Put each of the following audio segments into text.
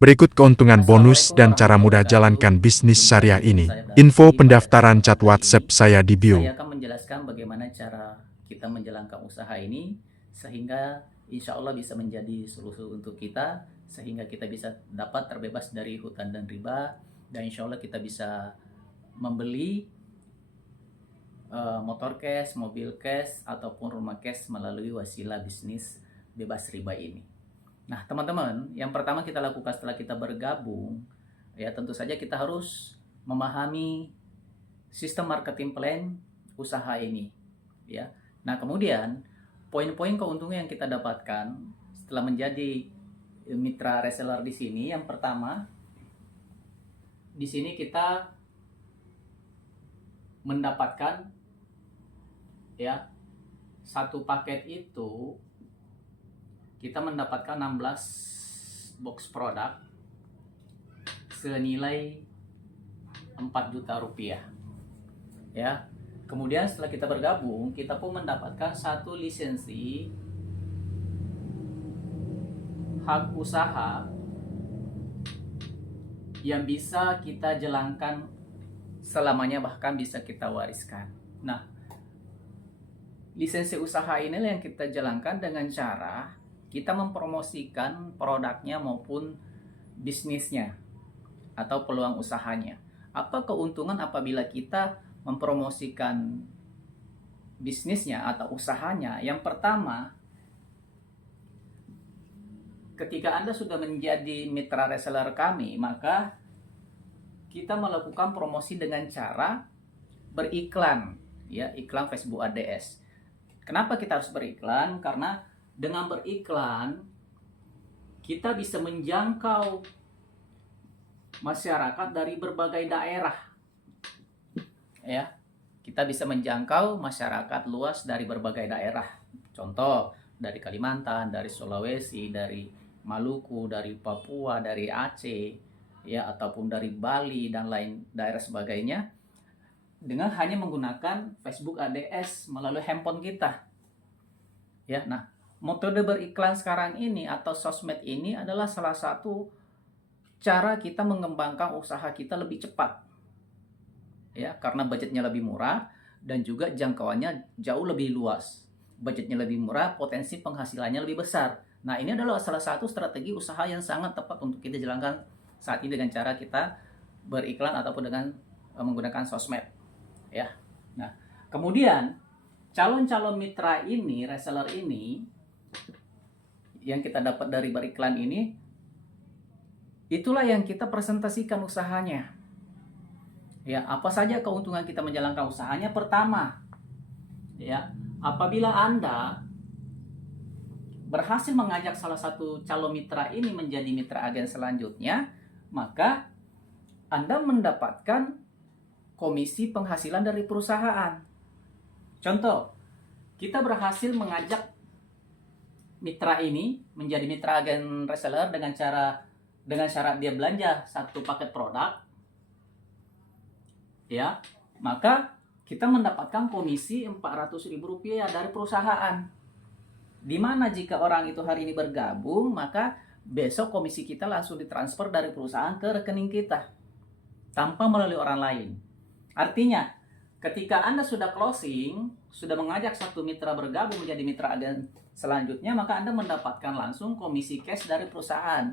Berikut keuntungan bonus dan cara mudah jalankan bisnis syariah ini. Info pendaftaran chat WhatsApp saya di bio. Saya akan menjelaskan bagaimana cara kita menjalankan usaha ini sehingga insya Allah bisa menjadi solusi untuk kita, sehingga kita bisa dapat terbebas dari hutang dan riba, dan insya Allah kita bisa membeli motor cash, mobil cash, ataupun rumah cash melalui wasilah bisnis bebas riba ini. Nah, teman-teman, yang pertama kita lakukan setelah kita bergabung, ya tentu saja kita harus memahami sistem marketing plan usaha ini, ya. Nah, kemudian poin-poin keuntungan yang kita dapatkan setelah menjadi mitra reseller di sini, yang pertama, di sini kita mendapatkan, ya, satu paket itu kita mendapatkan 16 box produk senilai 4 juta rupiah, ya. Kemudian setelah kita bergabung, kita pun mendapatkan satu lisensi hak usaha yang bisa kita jalankan selamanya, bahkan bisa kita wariskan. Nah, lisensi usaha inilah yang kita jalankan dengan cara kita mempromosikan produknya maupun bisnisnya atau peluang usahanya. Apa keuntungan apabila kita mempromosikan bisnisnya atau usahanya? Yang pertama, ketika Anda sudah menjadi mitra reseller kami, maka kita melakukan promosi dengan cara beriklan, ya, iklan Facebook ADS. Kenapa kita harus beriklan? Karena dengan beriklan kita bisa menjangkau masyarakat dari berbagai daerah, ya. Kita bisa menjangkau masyarakat luas dari berbagai daerah. Contoh, dari Kalimantan, dari Sulawesi, dari Maluku, dari Papua, dari Aceh, ya, ataupun dari Bali dan lain daerah sebagainya, dengan hanya menggunakan Facebook ADS melalui handphone kita, ya. Nah, metode beriklan sekarang ini atau sosmed ini adalah salah satu cara kita mengembangkan usaha kita lebih cepat, ya, karena budgetnya lebih murah dan juga jangkauannya jauh lebih luas. Budgetnya lebih murah, potensi penghasilannya lebih besar. Nah, ini adalah salah satu strategi usaha yang sangat tepat untuk kita jalankan saat ini dengan cara kita beriklan ataupun dengan menggunakan sosmed, ya. Nah, kemudian calon-calon mitra ini, reseller ini yang kita dapat dari beriklan ini, itulah yang kita presentasikan usahanya. Ya, apa saja keuntungan kita menjalankan usahanya? Pertama, ya, apabila Anda berhasil mengajak salah satu calon mitra ini menjadi mitra agen selanjutnya, maka Anda mendapatkan komisi penghasilan dari perusahaan. Contoh, kita berhasil mengajak mitra ini menjadi mitra agen reseller dengan syarat dia belanja satu paket produk, ya, maka kita mendapatkan komisi Rp400.000 dari perusahaan. Dimana jika orang itu hari ini bergabung, maka besok komisi kita langsung ditransfer dari perusahaan ke rekening kita tanpa melalui orang lain. Artinya, ketika Anda sudah closing, sudah mengajak satu mitra bergabung menjadi mitra agen selanjutnya, maka Anda mendapatkan langsung komisi cash dari perusahaan,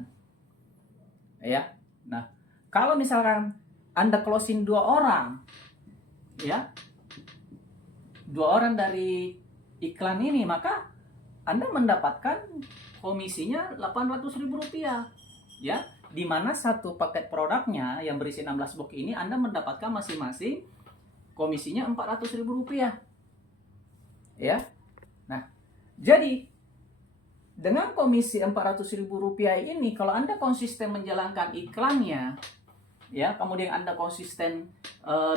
ya. Nah, kalau misalkan Anda closing 2 orang, ya, 2 orang dari iklan ini, maka Anda mendapatkan komisinya Rp800.000, ya, di mana satu paket produknya yang berisi 16 box ini Anda mendapatkan masing-masing komisinya Rp400.000, ya. Nah, jadi dengan komisi Rp400.000 ini, kalau Anda konsisten menjalankan iklannya, ya, kemudian Anda konsisten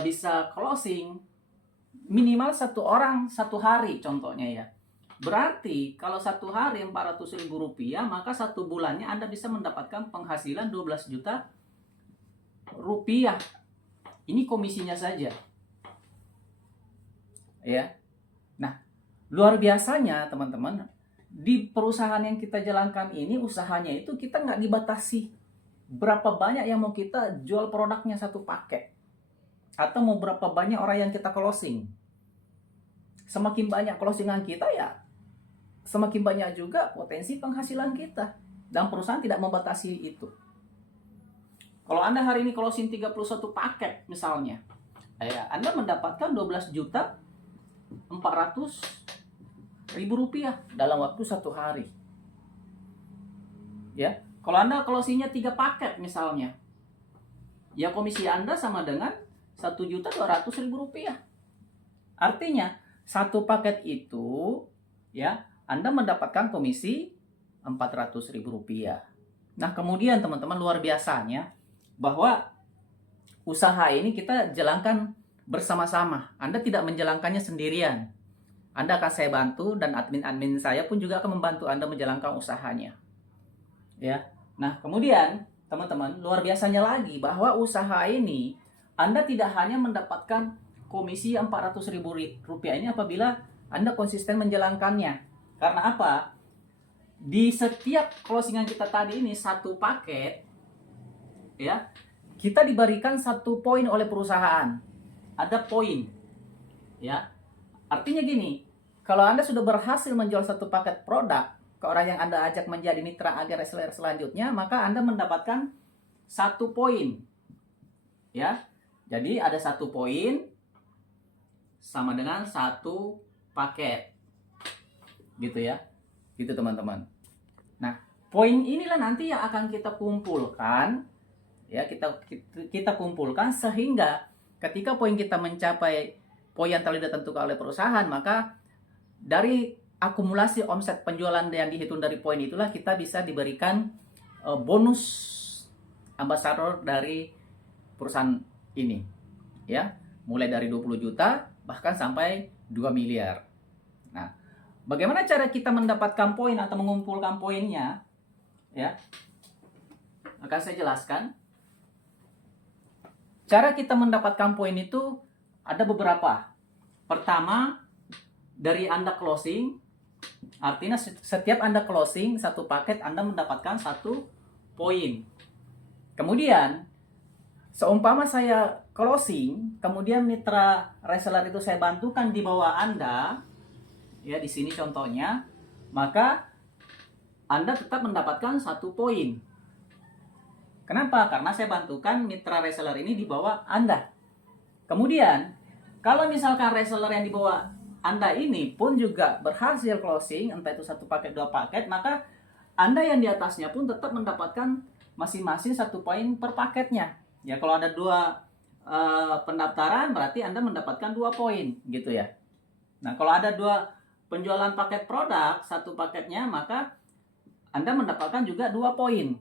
bisa closing minimal 1 orang 1 hari, contohnya, ya. Berarti kalau 1 hari Rp400.000, maka 1 bulannya Anda bisa mendapatkan penghasilan Rp12 juta. Ini komisinya saja, ya. Nah, luar biasanya teman-teman, di perusahaan yang kita jalankan ini, usahanya itu kita nggak dibatasi berapa banyak yang mau kita jual produknya satu paket, atau mau berapa banyak orang yang kita closing. Semakin banyak closingan kita, ya semakin banyak juga potensi penghasilan kita, dan perusahaan tidak membatasi itu. Kalau Anda hari ini closing 31 paket misalnya, Anda mendapatkan 12.400.000 rupiah dalam waktu satu hari. Ya, kalau Anda closingnya 3 paket misalnya, ya komisi Anda sama dengan 1.200.000 rupiah. Artinya satu paket itu, ya, Anda mendapatkan komisi 400.000 rupiah. Nah, kemudian teman-teman, luar biasanya bahwa usaha ini kita jalankan bersama-sama. Anda tidak menjalankannya sendirian. Anda akan saya bantu, dan admin-admin saya pun juga akan membantu Anda menjalankan usahanya. Ya. Nah, kemudian teman-teman, luar biasanya lagi bahwa usaha ini Anda tidak hanya mendapatkan komisi 400.000 rupiah ini apabila Anda konsisten menjalankannya. Karena apa? Di setiap closingan kita tadi ini, satu paket, ya, kita diberikan 1 poin oleh perusahaan. Ada poin, ya. Artinya gini, kalau Anda sudah berhasil menjual 1 paket produk ke orang yang Anda ajak menjadi mitra agen reseller selanjutnya, maka Anda mendapatkan 1 poin, ya. Jadi ada 1 poin sama dengan 1 paket, gitu ya. Gitu teman-teman. Nah, poin inilah nanti yang akan kita kumpulkan, ya, kita kumpulkan sehingga ketika poin kita mencapai poin yang telah ditentukan oleh perusahaan, maka dari akumulasi omset penjualan yang dihitung dari poin itulah kita bisa diberikan bonus ambasador dari perusahaan ini, ya, mulai dari 20 juta bahkan sampai 2 miliar. Nah, bagaimana cara kita mendapatkan poin atau mengumpulkan poinnya? Ya, akan saya jelaskan. Cara kita mendapatkan poin itu ada beberapa. Pertama, dari Anda closing, artinya setiap Anda closing 1 paket, Anda mendapatkan 1 poin. Kemudian, seumpama saya closing, kemudian mitra reseller itu saya bantukan di bawah Anda, ya, di sini contohnya, maka Anda tetap mendapatkan 1 poin. Kenapa? Karena saya bantukan mitra reseller ini di bawah Anda. Kemudian, kalau misalkan reseller yang di bawah Anda ini pun juga berhasil closing, entah itu 1 paket, 2 paket, maka Anda yang di atasnya pun tetap mendapatkan masing-masing 1 poin per paketnya. Ya, kalau ada 2 pendaftaran, berarti Anda mendapatkan 2 poin, gitu ya. Nah, kalau ada 2 penjualan paket produk, 1 paketnya, maka Anda mendapatkan juga 2 poin.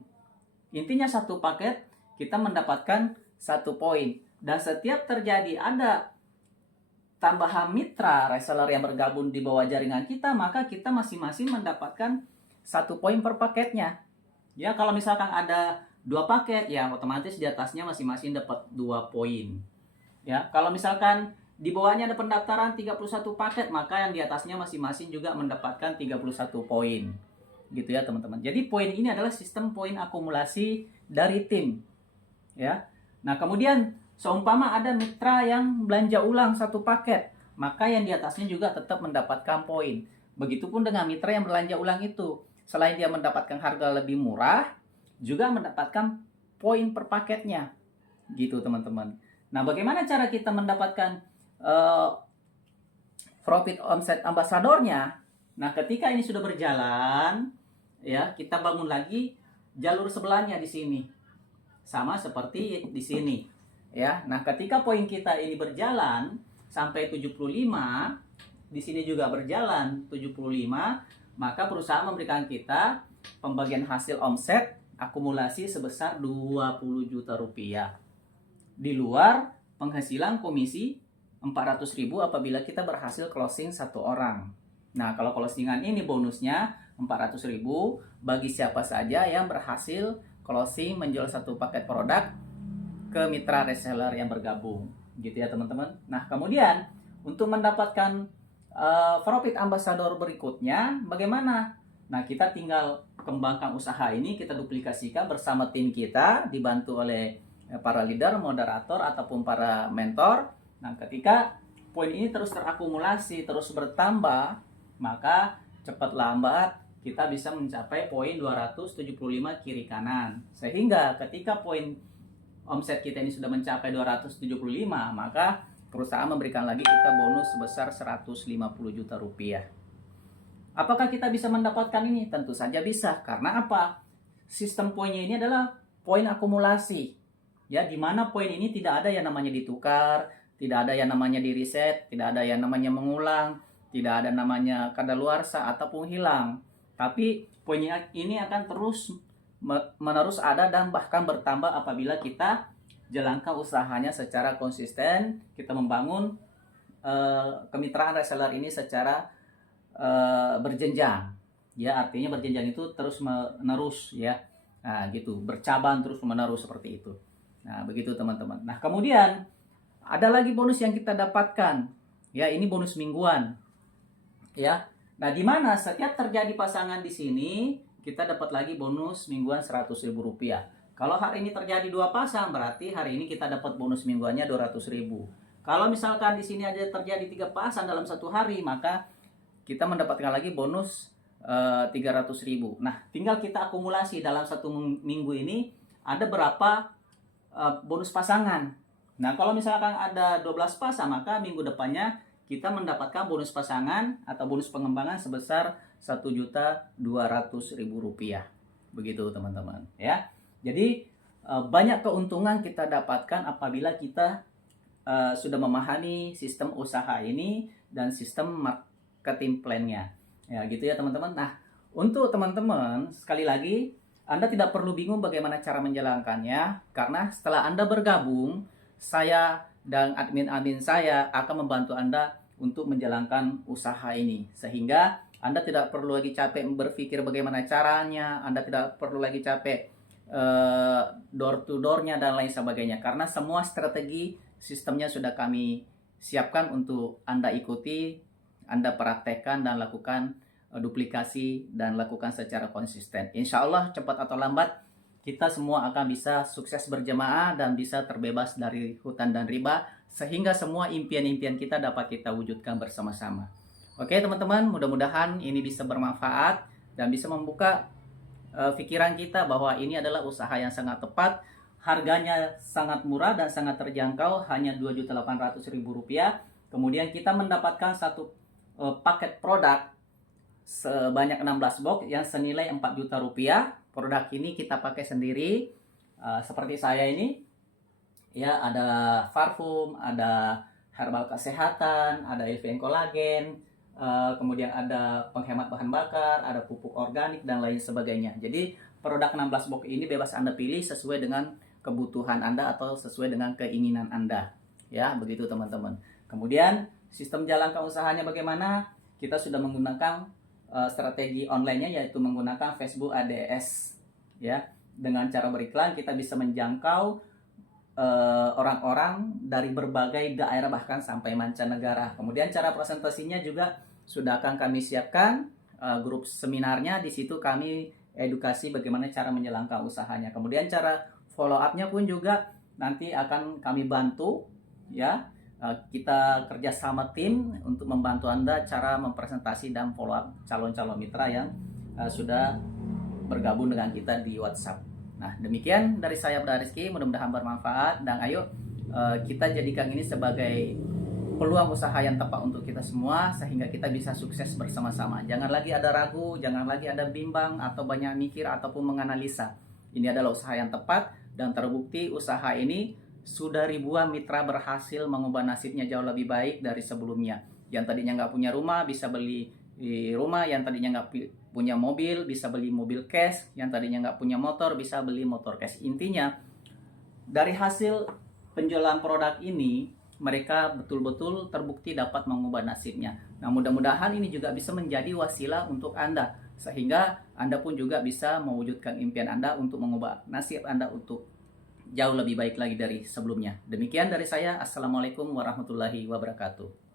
Intinya 1 paket kita mendapatkan 1 poin. Dan setiap terjadi ada tambahan mitra reseller yang bergabung di bawah jaringan kita, maka kita masing-masing mendapatkan 1 poin per paketnya. Ya, kalau misalkan ada 2 paket, ya otomatis di atasnya masing-masing dapat 2 poin. Ya, kalau misalkan di bawahnya ada pendaftaran 31 paket, maka yang di atasnya masing-masing juga mendapatkan 31 poin. Gitu ya, teman-teman. Jadi poin ini adalah sistem poin akumulasi dari tim. Ya. Nah, kemudian seumpama ada mitra yang belanja ulang 1 paket, maka yang di atasnya juga tetap mendapatkan poin. Begitupun dengan mitra yang belanja ulang itu. Selain dia mendapatkan harga lebih murah, juga mendapatkan poin per paketnya. Gitu, teman-teman. Nah, bagaimana cara kita mendapatkan profit omset ambasadornya? Nah, ketika ini sudah berjalan, ya, kita bangun lagi jalur sebelahnya di sini. Sama seperti di sini. Ya. Nah, ketika poin kita ini berjalan sampai 75, di sini juga berjalan 75, maka perusahaan memberikan kita pembagian hasil omset akumulasi sebesar 20 juta rupiah. Di luar penghasilan komisi 400.000 apabila kita berhasil closing 1 orang. Nah, kalau closingan ini bonusnya 400.000 bagi siapa saja yang berhasil closing menjual 1 paket produk ke mitra reseller yang bergabung. Gitu ya, teman-teman. Nah, kemudian untuk mendapatkan profit ambassador berikutnya, bagaimana Nah, kita tinggal kembangkan usaha ini, kita duplikasikan bersama tim kita, dibantu oleh para leader, moderator, ataupun para mentor. Nah, ketika poin ini terus terakumulasi, terus bertambah, maka cepat lambat kita bisa mencapai poin 275 kiri kanan. Sehingga ketika poin omset kita ini sudah mencapai 275, maka perusahaan memberikan lagi kita bonus sebesar 150 juta rupiah. Apakah kita bisa mendapatkan ini? Tentu saja bisa. Karena apa? Sistem poinnya ini adalah poin akumulasi. Ya, di mana poin ini tidak ada yang namanya ditukar, tidak ada yang namanya di reset, tidak ada yang namanya mengulang, tidak ada namanya kadaluarsa ataupun hilang. Tapi poin ini akan terus menerus ada dan bahkan bertambah apabila kita jalankan usahanya secara konsisten, kita membangun kemitraan reseller ini secara berjenjang. Ya, artinya berjenjang itu terus menerus ya. Nah, gitu, bercabang terus menerus seperti itu. Nah, begitu teman-teman. Nah, kemudian ada lagi bonus yang kita dapatkan. Ya, ini bonus mingguan. Ya. Nah, di mana setiap terjadi pasangan di sini, kita dapat lagi bonus mingguan Rp100.000. Kalau hari ini terjadi 2 pasang, berarti hari ini kita dapat bonus mingguannya Rp200.000. Kalau misalkan di sini aja terjadi 3 pasang dalam satu hari, maka kita mendapatkan lagi bonus Rp300.000. Nah, tinggal kita akumulasi dalam satu minggu ini ada berapa bonus pasangan. Nah, kalau misalkan ada 12 pasang, maka minggu depannya kita mendapatkan bonus pasangan atau bonus pengembangan sebesar Rp1.200.000. Begitu teman-teman ya. Jadi banyak keuntungan kita dapatkan apabila kita sudah memahami sistem usaha ini dan sistem marketing plan-nya. Ya, gitu ya teman-teman. Nah, untuk teman-teman sekali lagi Anda tidak perlu bingung bagaimana cara menjalankannya, karena setelah Anda bergabung, saya dan admin-admin saya akan membantu Anda untuk menjalankan usaha ini. Sehingga Anda tidak perlu lagi capek berpikir bagaimana caranya, Anda tidak perlu lagi capek door to door-nya dan lain sebagainya. Karena semua strategi sistemnya sudah kami siapkan untuk Anda ikuti, Anda praktekkan dan lakukan duplikasi dan lakukan secara konsisten. Insya Allah cepat atau lambat kita semua akan bisa sukses berjamaah dan bisa terbebas dari hutang dan riba, sehingga semua impian-impian kita dapat kita wujudkan bersama-sama. Oke teman-teman, mudah-mudahan ini bisa bermanfaat dan bisa membuka pikiran kita bahwa ini adalah usaha yang sangat tepat, harganya sangat murah dan sangat terjangkau, hanya Rp2.800.000. Kemudian kita mendapatkan satu paket produk sebanyak 16 box yang senilai Rp4 juta. Produk ini kita pakai sendiri, seperti saya ini ya, ada parfum, ada herbal kesehatan, ada EVN kolagen, kemudian ada penghemat bahan bakar, ada pupuk organik dan lain sebagainya. Jadi produk 16 box ini bebas Anda pilih sesuai dengan kebutuhan Anda atau sesuai dengan keinginan Anda. Ya, begitu teman-teman. Kemudian sistem jalankan usahanya bagaimana? Kita sudah menggunakan strategi online-nya, yaitu menggunakan Facebook ADS ya. Dengan cara beriklan kita bisa menjangkau orang-orang dari berbagai daerah bahkan sampai mancanegara. Kemudian cara presentasinya juga sudah akan kami siapkan grup seminarnya. Di situ kami edukasi bagaimana cara menjalankan usahanya. Kemudian cara follow up-nya pun juga nanti akan kami bantu ya. Kita kerjasama tim untuk membantu Anda cara mempresentasi dan follow up calon-calon mitra yang sudah bergabung dengan kita di WhatsApp. Nah, demikian dari saya Abdul Rizky, mudah-mudahan bermanfaat, dan ayo kita jadikan ini sebagai peluang usaha yang tepat untuk kita semua sehingga kita bisa sukses bersama-sama. Jangan lagi ada ragu, jangan lagi ada bimbang atau banyak mikir ataupun menganalisa. Ini adalah usaha yang tepat dan terbukti usaha ini sudah ribuan mitra berhasil mengubah nasibnya jauh lebih baik dari sebelumnya. Yang tadinya nggak punya rumah bisa beli rumah, yang tadinya nggak punya mobil bisa beli mobil cash, yang tadinya nggak punya motor bisa beli motor cash. Intinya dari hasil penjualan produk ini mereka betul-betul terbukti dapat mengubah nasibnya. Nah, mudah-mudahan ini juga bisa menjadi wasilah untuk Anda sehingga Anda pun juga bisa mewujudkan impian Anda untuk mengubah nasib Anda untuk jauh lebih baik lagi dari sebelumnya. Demikian dari saya. Assalamualaikum warahmatullahi wabarakatuh.